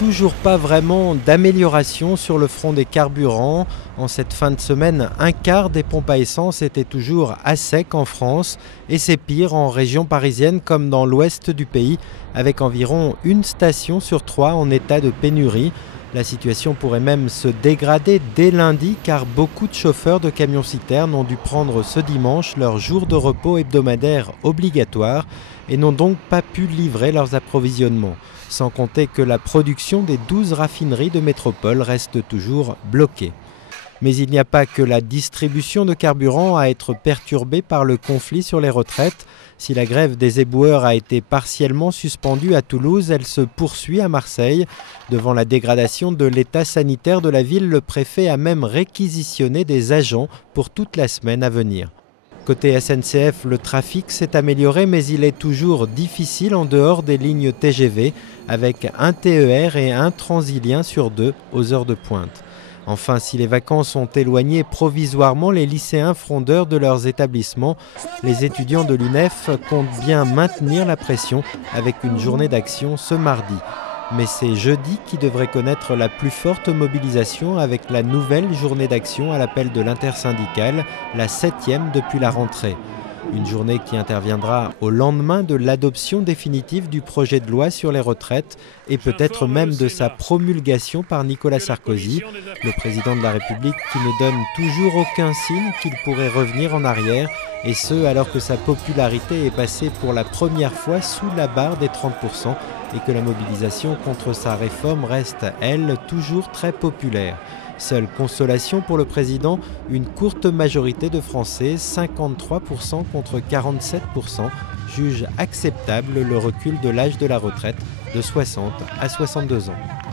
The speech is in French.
toujours pas vraiment d'amélioration sur le front des carburants. En cette fin de semaine, un quart des pompes à essence étaient toujours à sec en France et c'est pire en région parisienne comme dans l'ouest du pays, avec environ une station sur 3 en état de pénurie. La situation pourrait même se dégrader dès lundi car beaucoup de chauffeurs de camions-citernes ont dû prendre ce dimanche leur jour de repos hebdomadaire obligatoire et n'ont donc pas pu livrer leurs approvisionnements. Sans compter que la production des 12 raffineries de métropole reste toujours bloquée. Mais il n'y a pas que la distribution de carburant à être perturbée par le conflit sur les retraites. Si la grève des éboueurs a été partiellement suspendue à Toulouse, elle se poursuit à Marseille. Devant la dégradation de l'état sanitaire de la ville, le préfet a même réquisitionné des agents pour toute la semaine à venir. Côté SNCF, le trafic s'est amélioré, mais il est toujours difficile en dehors des lignes TGV, avec un TER et un Transilien sur 2 aux heures de pointe. Enfin, si les vacances ont éloigné provisoirement les lycéens frondeurs de leurs établissements, les étudiants de l'UNEF comptent bien maintenir la pression avec une journée d'action ce mardi. Mais c'est jeudi qui devrait connaître la plus forte mobilisation avec la nouvelle journée d'action à l'appel de l'intersyndicale, la 7e depuis la rentrée. Une journée qui interviendra au lendemain de l'adoption définitive du projet de loi sur les retraites et peut-être même de sa promulgation par Nicolas Sarkozy, le président de la République qui ne donne toujours aucun signe qu'il pourrait revenir en arrière, et ce alors que sa popularité est passée pour la première fois sous la barre des 30% et que la mobilisation contre sa réforme reste, elle, toujours très populaire. Seule consolation pour le président, une courte majorité de Français, 53% contre 47%, jugent acceptable le recul de l'âge de la retraite de 60 à 62 ans.